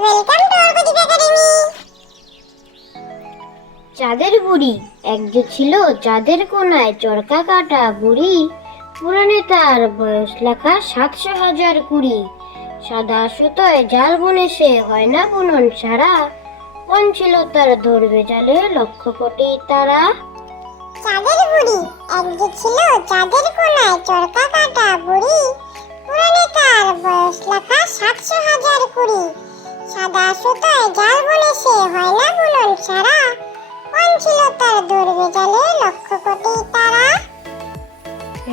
Welcome to academy চাঁদের বুড়ি এক যে ছিল চাঁদের কোনায় চরকা কাটা বুড়ি পুরাণে তার বয়স লেখা সাতশো হাজার কুড়ি। সাদা সুতোয় জাল বুনে সে হয় না বুনন সারা কোন ছিল তার ধরবে জালে লক্ষ কোটি তারা। চাঁদের বুড়ি এক যে ছিল চাঁদের কোনায় চরকা কাটা বুড়ি সাদা সুতোয় জাল বুনে সে হয় না বুনন সারা কোন ছিল তার দৌড়বে জালে লক্ষ কোটি তারা।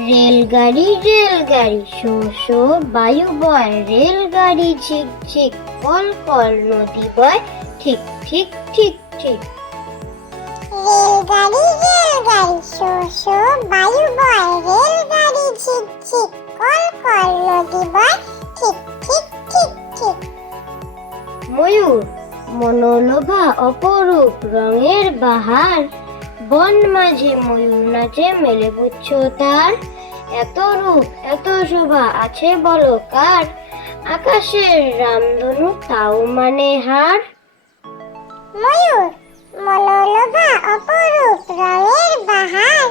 রেলগাড়ি রেলগাড়ি শো শো বায়ু বয় রেলগাড়ি ঝিক ঝিক কল কল নদী বয় ঠিক ঠিক ঠিক ঠিক। রেলগাড়ি রেলগাড়ি শো শো মনোলোভা অপরূপ রঙের বাহার। বন মাঝে ময়ূর নাচে মেলে বুঝছ তার। এত রূপ, এত শোভা আছে বলো কার? আকাশের রামধনু তাও মানে হার। ময়ূর, মনোলোভা অপরূপ রঙের বাহার।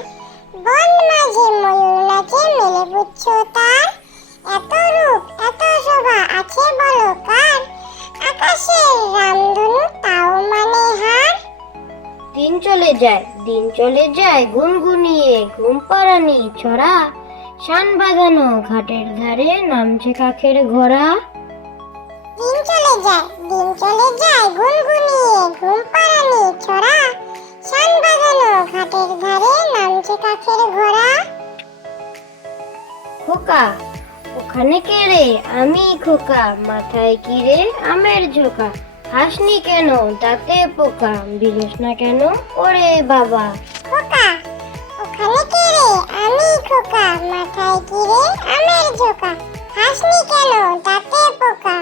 বন মাঝে ময়ূর নাচে মেলে বুঝছ তার। দিন চলে যায় দিন চলে যায় গুনগুনিয়ে ঘুম পাড়ানি ছড়া শান বাঁধানো ঘাটের ধারে নামছে কাকের ঘোড়া। দিন চলে যায় দিন চলে যায় গুনগুনিয়ে ঘুম পাড়ানি ছড়া শান বাজানো ঘাটের ধারে নামছে কাকের ঘোড়া। খোকা ওখানে কে রে? আমি খোকা মাথায় কি রে? আমের ঝোকা। হাসনি কেন? তাতে পোকা। বিরস না কেন? ওরে বাবা। খোকা ওখানে কে রে? আমি খোকা। মাথায় কি রে? আমের ঝোকা। হাসনি কেন? তাতে পোকা।